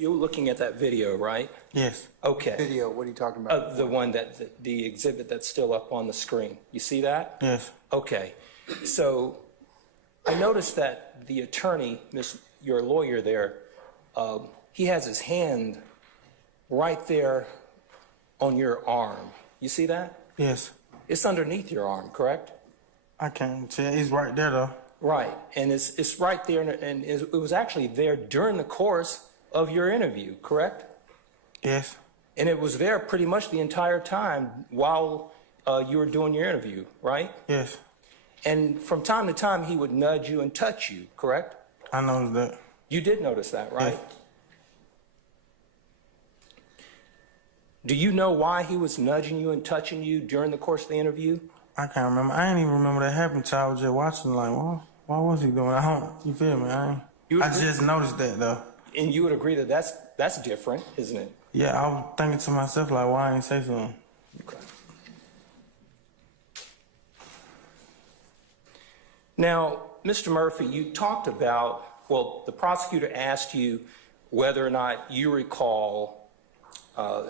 you're looking at that video, right? Yes. Okay. Video, what are you talking about? The one the exhibit that's still up on the screen. You see that? Yes. Okay. So I noticed that the attorney, your lawyer there, he has his hand right there on your arm. You see that? Yes. It's underneath your arm, correct? I can't tell. He's right there, though. Right. And it's right there, and it was actually there during the course of your interview, correct? Yes. And it was there pretty much the entire time while you were doing your interview, right? Yes. And from time to time, he would nudge you and touch you, correct? I noticed that. You did notice that, right? Yes. Do you know why he was nudging you and touching you during the course of the interview? I can't remember. I didn't even remember that happened till I was just watching, like, why was he doing that? You feel me? I just noticed that, though. And you would agree that that's different, isn't it? Yeah, I was thinking to myself, like, why I ain't say something? Okay. Now, Mr. Murphy, you talked about, well, the prosecutor asked you whether or not you recall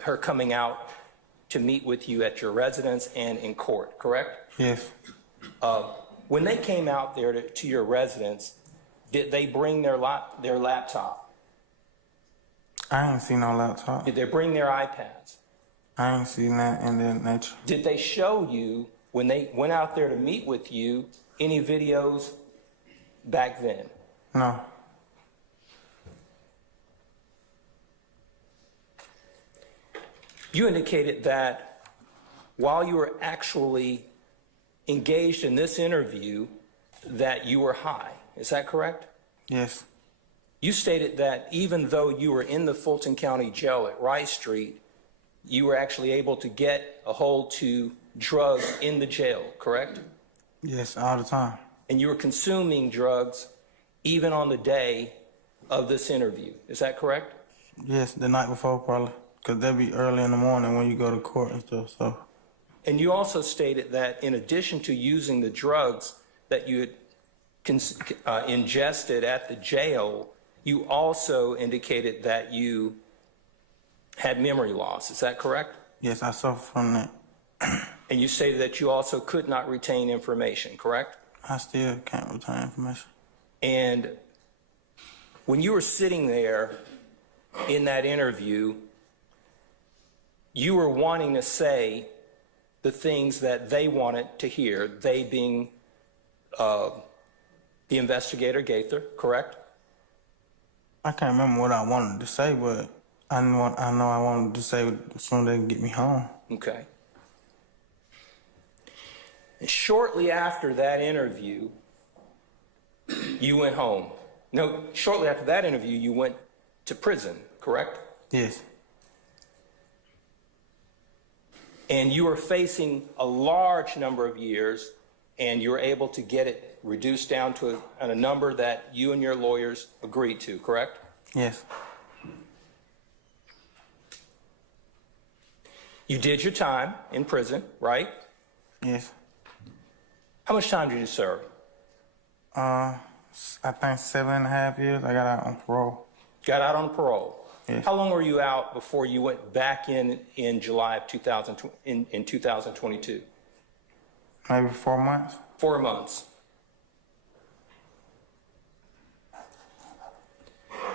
her coming out to meet with you at your residence and in court, correct? Yes. When they came out there to your residence, did they bring their laptop? I ain't seen no laptop. Did they bring their iPads? I ain't seen that in that nature. Did they show you, when they went out there to meet with you, any videos back then? No. You indicated that while you were actually engaged in this interview, that you were high. Is that correct? Yes. You stated that even though you were in the Fulton County Jail at Rice Street, you were actually able to get a hold to drugs in the jail, correct? Yes, all the time. And you were consuming drugs even on the day of this interview. Is that correct? Yes, the night before probably. Because that'd be early in the morning when you go to court and stuff, so. And you also stated that in addition to using the drugs that you had ingested at the jail, you also indicated that you had memory loss. Is that correct? Yes, I suffer from that. And you stated that you also could not retain information, correct? I still can't retain information. And when you were sitting there in that interview, you were wanting to say the things that they wanted to hear, they being the investigator, Gaither, correct? I can't remember what I wanted to say, but I know I wanted to say as soon as they can get me home. Okay. And shortly after that interview, you went home. No, shortly after that interview, you went to prison, correct? Yes. And you were facing a large number of years, and you were able to get it reduced down to a number that you and your lawyers agreed to, correct? Yes. You did your time in prison, right? Yes. How much time did you serve? I think 7.5 years. I got out on parole. Got out on parole. Yes. How long were you out before you went back in July of 2022? Maybe 4 months. 4 months.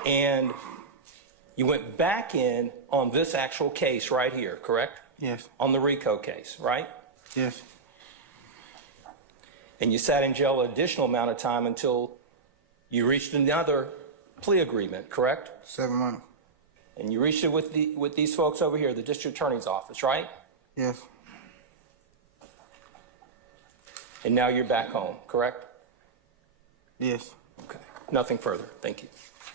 And you went back in on this actual case right here, correct? Yes. On the RICO case, right? Yes. And you sat in jail an additional amount of time until you reached another plea agreement, correct? 7 months. And you reached it with these folks over here, the district attorney's office, right? Yes. And now you're back home, correct? Yes. Okay. Nothing further. Thank you.